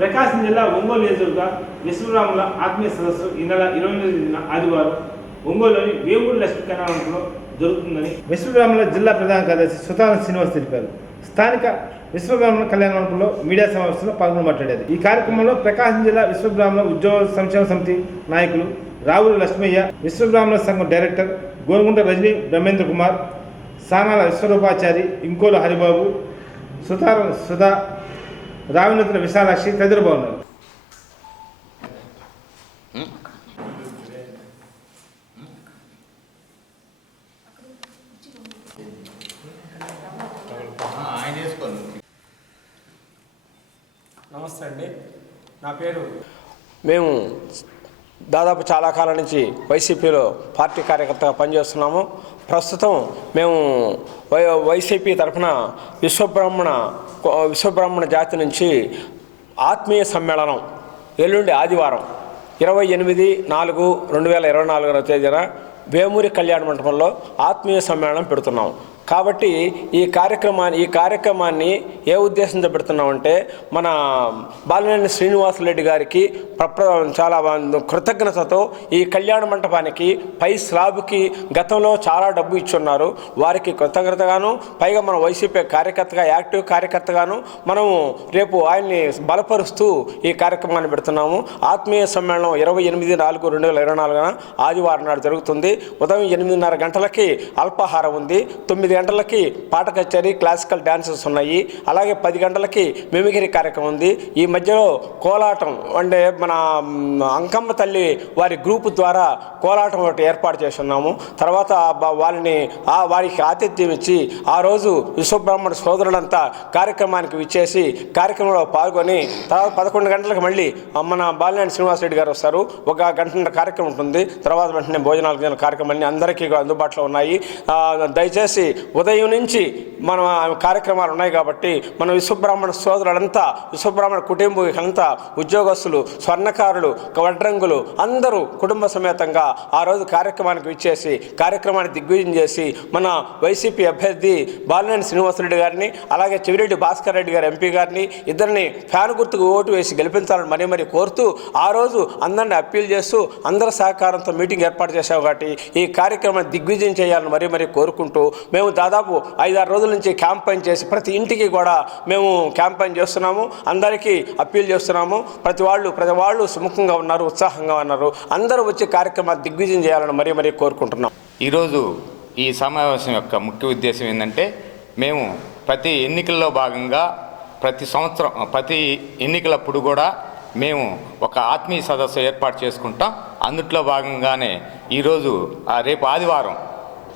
ప్రకాశం జిల్లా ఒంగోలు నియోజకవర్గ విశ్వబ్రాహ్మణుల ఆత్మీయ సదస్సు ఈ నెల 29న ఆదివారం ఒంగోలులోని వేమూరు లక్ష్మీ కళామండపంలో జరుగుతుందని విశ్వబ్రాహ్మణుల జిల్లా ప్రధాన కార్యదర్శి సుతాన శ్రీనివాస్ తెలిపారు. స్థానిక విశ్వబ్రాహ్మణ కళ్యాణ మండపంలో మీడియా సమావేశంలో పాల్గొని మాట్లాడారు. ఈ కార్యక్రమంలో ప్రకాశం జిల్లా విశ్వబ్రాహ్మణ ఉద్యోగ సంక్షేమ సమితి నాయకులు రావుల లక్ష్మయ్య, విశ్వబ్రాహ్మణ సంఘం డైరెక్టర్ గోనుగుంట రజనీ బ్రహ్మేంద్ర కుమార్, సానాల విశ్వరూపాచారి, ఇంకోలు హరిబాబు, సుతార సుధా, రావినతుల విశాలాక్షి తదితరులు బాగున్నారు. నమస్తే అండి, నా పేరు. మేము దాదాపు చాలా కాలం నుంచి వైసీపీలో పార్టీ కార్యకర్తగా పనిచేస్తున్నాము. ప్రస్తుతం మేము వైసీపీ తరఫున విశ్వబ్రాహ్మణ జాతి నుంచి ఆత్మీయ సమ్మేళనం ఎల్లుండి ఆదివారం 28/4/2024 తేదీన వేమూరి కళ్యాణ మండపంలో ఆత్మీయ సమ్మేళనం పెడుతున్నాం. కాబట్టి ఈ కార్యక్రమాన్ని ఏ ఉద్దేశంతో పెడుతున్నామంటే, మన బాలినేని శ్రీనివాసరెడ్డి గారికి చాలా కృతజ్ఞతతో ఈ కళ్యాణ మంటపానికి పై స్లాబ్కి గతంలో చాలా డబ్బు ఇచ్చున్నారు. వారికి కృతజ్ఞతగాను, పైగా మన వైసీపీ కార్యకర్తగా, యాక్టివ్ కార్యకర్తగాను మనము రేపు ఆయన్ని బలపరుస్తూ ఈ కార్యక్రమాన్ని పెడుతున్నాము. ఆత్మీయ సమ్మేళనం 28/4/2024 ఆదివారం నాడు జరుగుతుంది. ఉదయం 8:30 గంటలకి అల్పాహారం ఉంది. 9 గంటలకి పాట కచేరీ, క్లాసికల్ డ్యాన్సెస్ ఉన్నాయి. అలాగే 10 గంటలకి మిమిక్రీ కార్యక్రమం ఉంది. ఈ మధ్యలో కోలాటం అంటే మన అంకమ్మ తల్లి వారి గ్రూపు ద్వారా కోలాటం ఒకటి ఏర్పాటు చేస్తున్నాము. తర్వాత వారికి ఆతిథ్యం ఇచ్చి ఆ రోజు విశ్వబ్రాహ్మణ సోదరులంతా కార్యక్రమానికి విచ్చేసి కార్యక్రమంలో పాల్గొని తర్వాత 11 గంటలకు మళ్ళీ మన బాలినేని శ్రీనివాసరెడ్డి గారు వస్తారు. 1 గంట కార్యక్రమం ఉంటుంది. తర్వాత వెంటనే భోజనాలు కార్యక్రమాన్ని అందరికీ అందుబాటులో ఉన్నాయి. దయచేసి ఉదయం నుంచి మన కార్యక్రమాలు ఉన్నాయి కాబట్టి మన విశ్వబ్రాహ్మణ సోదరులంతా, విశ్వబ్రాహ్మణ కుటుంబీకులంతా, ఉద్యోగస్తులు, స్వర్ణకారులు, వడ్రంగులు అందరూ కుటుంబ సమేతంగా ఆ రోజు కార్యక్రమానికి విచ్చేసి కార్యక్రమాన్ని దిగ్విజయం చేసి మన వైసీపీ అభ్యర్థి బాలినేని శ్రీనివాసరెడ్డి గారిని, అలాగే చెవిరెడ్డి భాస్కర్ రెడ్డి గారు ఎంపీ గారిని ఇద్దరిని ఫ్యాన్ గుర్తుకు ఓటు వేసి గెలిపించాలని మరీ కోరుతూ ఆ రోజు అందరినీ అప్పీల్ చేస్తూ అందరి సహకారంతో మీటింగ్ ఏర్పాటు చేశాం. కాబట్టి ఈ కార్యక్రమాన్ని దిగ్విజయం చేయాలని మరీ కోరుకుంటూ మేము దాదాపు 5-6 రోజుల నుంచి క్యాంపెయిన్ చేసి ప్రతి ఇంటికి కూడా మేము క్యాంపెయిన్ చేస్తున్నాము. అందరికీ అప్పీల్ చేస్తున్నాము. ప్రతి వాళ్ళు సుముఖంగా ఉన్నారు, ఉత్సాహంగా ఉన్నారు. అందరూ వచ్చి కార్యక్రమాన్ని దిగ్విజయం చేయాలని మరీ కోరుకుంటున్నాం. ఈరోజు ఈ సమావేశం యొక్క ముఖ్య ఉద్దేశం ఏంటంటే, మేము ప్రతి ఎన్నికల్లో భాగంగా ప్రతి సంవత్సరం ప్రతి ఎన్నికలప్పుడు కూడా మేము ఒక ఆత్మీయ సదస్సు ఏర్పాటు చేసుకుంటాం. అందుట్లో భాగంగానే ఈరోజు రేపు ఆదివారం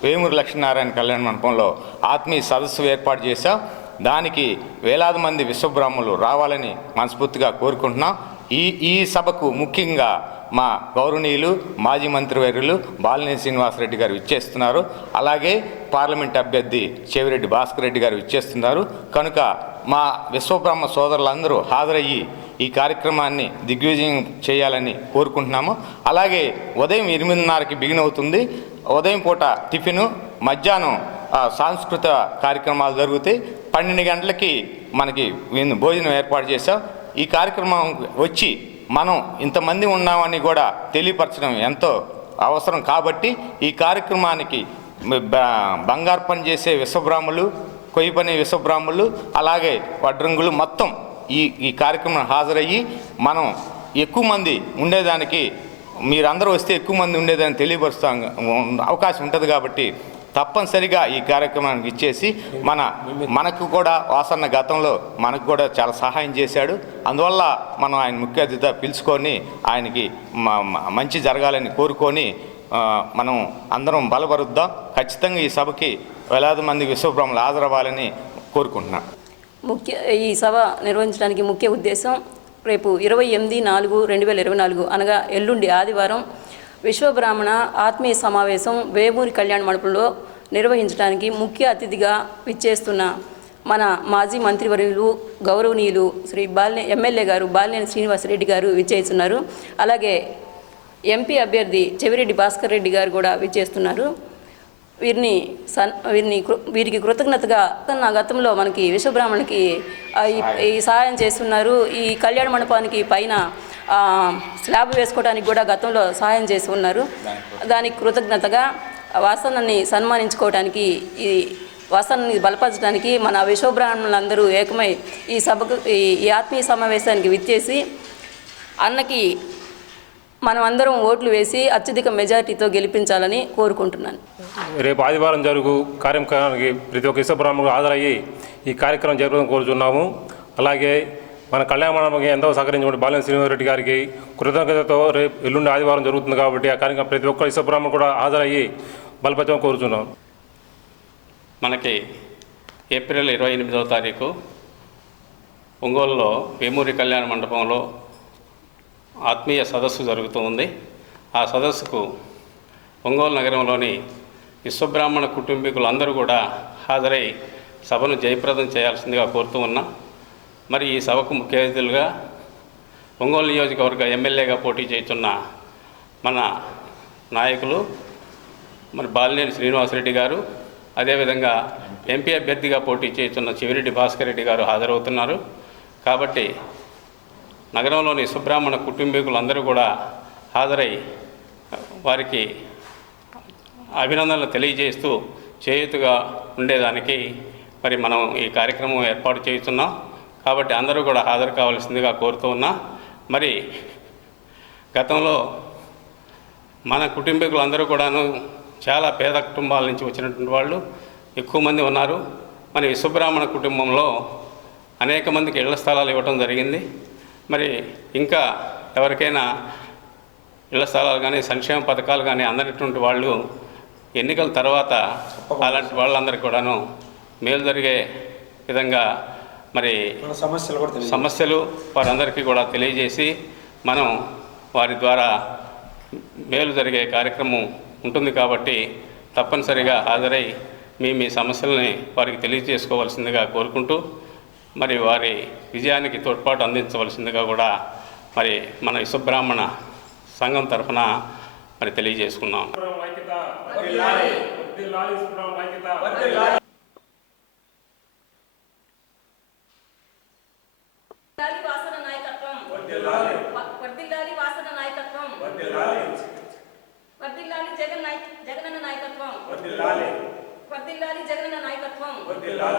వేమూరి లక్ష్మీనారాయణ కళ్యాణ మండపంలో ఆత్మీయ సదస్సు ఏర్పాటు చేశాం. దానికి వేలాది మంది విశ్వబ్రాహ్మణులు రావాలని మనస్ఫూర్తిగా కోరుకుంటున్నాం. ఈ సభకు ముఖ్యంగా మా గౌరవనీయులు మాజీ మంత్రివర్యులు బాలినేని శ్రీనివాసరెడ్డి గారు విచ్చేస్తున్నారు. అలాగే పార్లమెంట్ అభ్యర్థి చెవిరెడ్డి భాస్కర్ రెడ్డి గారు విచ్చేస్తున్నారు. కనుక మా విశ్వబ్రాహ్మణ సోదరులందరూ హాజరయ్యి ఈ కార్యక్రమాన్ని దిగ్విజయం చేయాలని కోరుకుంటున్నాము. అలాగే ఉదయం 8:30కి బిగిన్ అవుతుంది. ఉదయం పూట టిఫిను, మధ్యాహ్నం సాంస్కృతిక కార్యక్రమాలు జరుగుతాయి. 12 గంటలకి మనకి భోజనం ఏర్పాటు చేశాం. ఈ కార్యక్రమం వచ్చి మనం ఇంతమంది ఉన్నామని కూడా తెలియపరచడం ఎంతో అవసరం. కాబట్టి ఈ కార్యక్రమానికి బంగారు పని చేసే విశ్వబ్రాహ్మణులు, కొయ్యి పని విశ్వబ్రాహ్మణులు, అలాగే వడ్రంగులు మొత్తం ఈ కార్యక్రమం హాజరయ్యి మనం ఎక్కువ మంది ఉండేదానికి, మీరందరూ వస్తే ఎక్కువ మంది ఉండేదాన్ని తెలియపరుస్తాం అవకాశం ఉంటుంది. కాబట్టి తప్పనిసరిగా ఈ కార్యక్రమానికి ఇచ్చేసి మనకు కూడా వాసన్న గతంలో మనకు కూడా చాలా సహాయం చేశాడు. అందువల్ల మనం ఆయన ముఖ్య అతిథిగా పిలుచుకొని ఆయనకి మంచి జరగాలని కోరుకొని మనం అందరం బలపరుద్దాం. ఖచ్చితంగా ఈ సభకి వేలాది మంది విశ్వబ్రాహ్మణులు హాజరవ్వాలని కోరుకుంటున్నాం. ఈ సభ నిర్వహించడానికి ముఖ్య ఉద్దేశం, రేపు 28/4/2024 అనగా ఎల్లుండి ఆదివారం విశ్వబ్రాహ్మణ ఆత్మీయ సమావేశం వేమూరి కళ్యాణ మండపంలో నిర్వహించడానికి ముఖ్య అతిథిగా విచ్చేస్తున్న మన మాజీ మంత్రివర్యులు గౌరవనీయులు శ్రీ ఎమ్మెల్యే గారు బాలినేని శ్రీనివాసరెడ్డి గారు విచ్చేస్తున్నారు. అలాగే ఎంపీ అభ్యర్థి చెవిరెడ్డి భాస్కర్ రెడ్డి గారు కూడా విచ్చేస్తున్నారు. వీరికి కృతజ్ఞతగా నా గతంలో మనకి విశ్వబ్రాహ్మణులకి ఈ సహాయం చేస్తున్నారు. ఈ కళ్యాణ మండపానికి పైన స్లాబ్ వేసుకోవడానికి కూడా గతంలో సహాయం చేసి ఉన్నారు. దానికి కృతజ్ఞతగా వాసనని సన్మానించుకోవడానికి, ఈ వాసనని బలపరచడానికి మన విశ్వబ్రాహ్మణులందరూ ఏకమై ఈ సభకు ఈ ఆత్మీయ సమావేశానికి విచ్చేసి అన్నకి మనం అందరం ఓట్లు వేసి అత్యధిక మెజారిటీతో గెలిపించాలని కోరుకుంటున్నాను. రేపు ఆదివారం జరుగు కార్యక్రమానికి ప్రతి ఒక్క విశ్వబ్రాహ్మణులు హాజరయ్యి ఈ కార్యక్రమం జరపడం కోరుచున్నాము. అలాగే మన కళ్యాణ మండపానికి ఎంతో సహకరించిన బాలినేని శ్రీనివాసరెడ్డి గారికి కృతజ్ఞతతో రేపు ఎల్లుండి ఆదివారం జరుగుతుంది కాబట్టి ఆ కార్యక్రమం ప్రతి ఒక్క విశ్వబ్రాహ్మణులు కూడా హాజరయ్యి బలపరచడం కోరుచున్నాం. మనకి ఏప్రిల్ 28వ తారీఖు ఒంగోలులో వేమూరి కళ్యాణ మండపంలో ఆత్మీయ సదస్సు జరుగుతూ ఉంది. ఆ సదస్సుకు ఒంగోలు నగరంలోని విశ్వబ్రాహ్మణ కుటుంబీకులందరూ కూడా హాజరై సభను జయప్రదం చేయాల్సిందిగా కోరుతూ ఉన్నాం. మరి ఈ సభకు ముఖ్య అతిథులుగా ఒంగోలు నియోజకవర్గ ఎమ్మెల్యేగా పోటీ చేస్తున్న మన నాయకులు మరి బాలినేని శ్రీనివాసరెడ్డి గారు, అదేవిధంగా ఎంపీ అభ్యర్థిగా పోటీ చేస్తున్న చెవిరెడ్డి భాస్కర్ రెడ్డి గారు హాజరవుతున్నారు. కాబట్టి నగరంలోని విశ్వబ్రాహ్మణ కుటుంబీకులందరూ కూడా హాజరై వారికి అభినందనలు తెలియజేస్తూ చేయూతగా ఉండేదానికి మరి మనం ఈ కార్యక్రమం ఏర్పాటు చేస్తున్నాం. కాబట్టి అందరూ కూడా హాజరు కావాల్సిందిగా కోరుతూ ఉన్నా. మరి గతంలో మన కుటుంబీకులందరూ కూడాను చాలా పేద కుటుంబాల నుంచి వచ్చినటువంటి వాళ్ళు ఎక్కువ మంది ఉన్నారు. మన విశ్వబ్రాహ్మణ కుటుంబంలో అనేక మందికి ఇళ్ల స్థలాలు ఇవ్వడం జరిగింది. మరి ఇంకా ఎవరికైనా ఇళ్ల స్థలాలు కానీ సంక్షేమ పథకాలు కానీ అందనటువంటి వాళ్ళు ఎన్నికల తర్వాత అలాంటి వాళ్ళందరికీ కూడాను మేలు జరిగే విధంగా మరి సమస్యలు వారందరికీ కూడా తెలియజేసి మనం వారి ద్వారా మేలు జరిగే కార్యక్రమం ఉంటుంది. కాబట్టి తప్పనిసరిగా హాజరై మీ సమస్యలని వారికి తెలియజేసుకోవాల్సిందిగా కోరుకుంటూ మరి వారి విజయానికి తోడ్పాటు అందించవలసిందిగా కూడా మరి మన విశ్వబ్రాహ్మణ సంఘం తరఫున మరి తెలియజేసుకున్నాం. జగనన్న నాయకత్వం.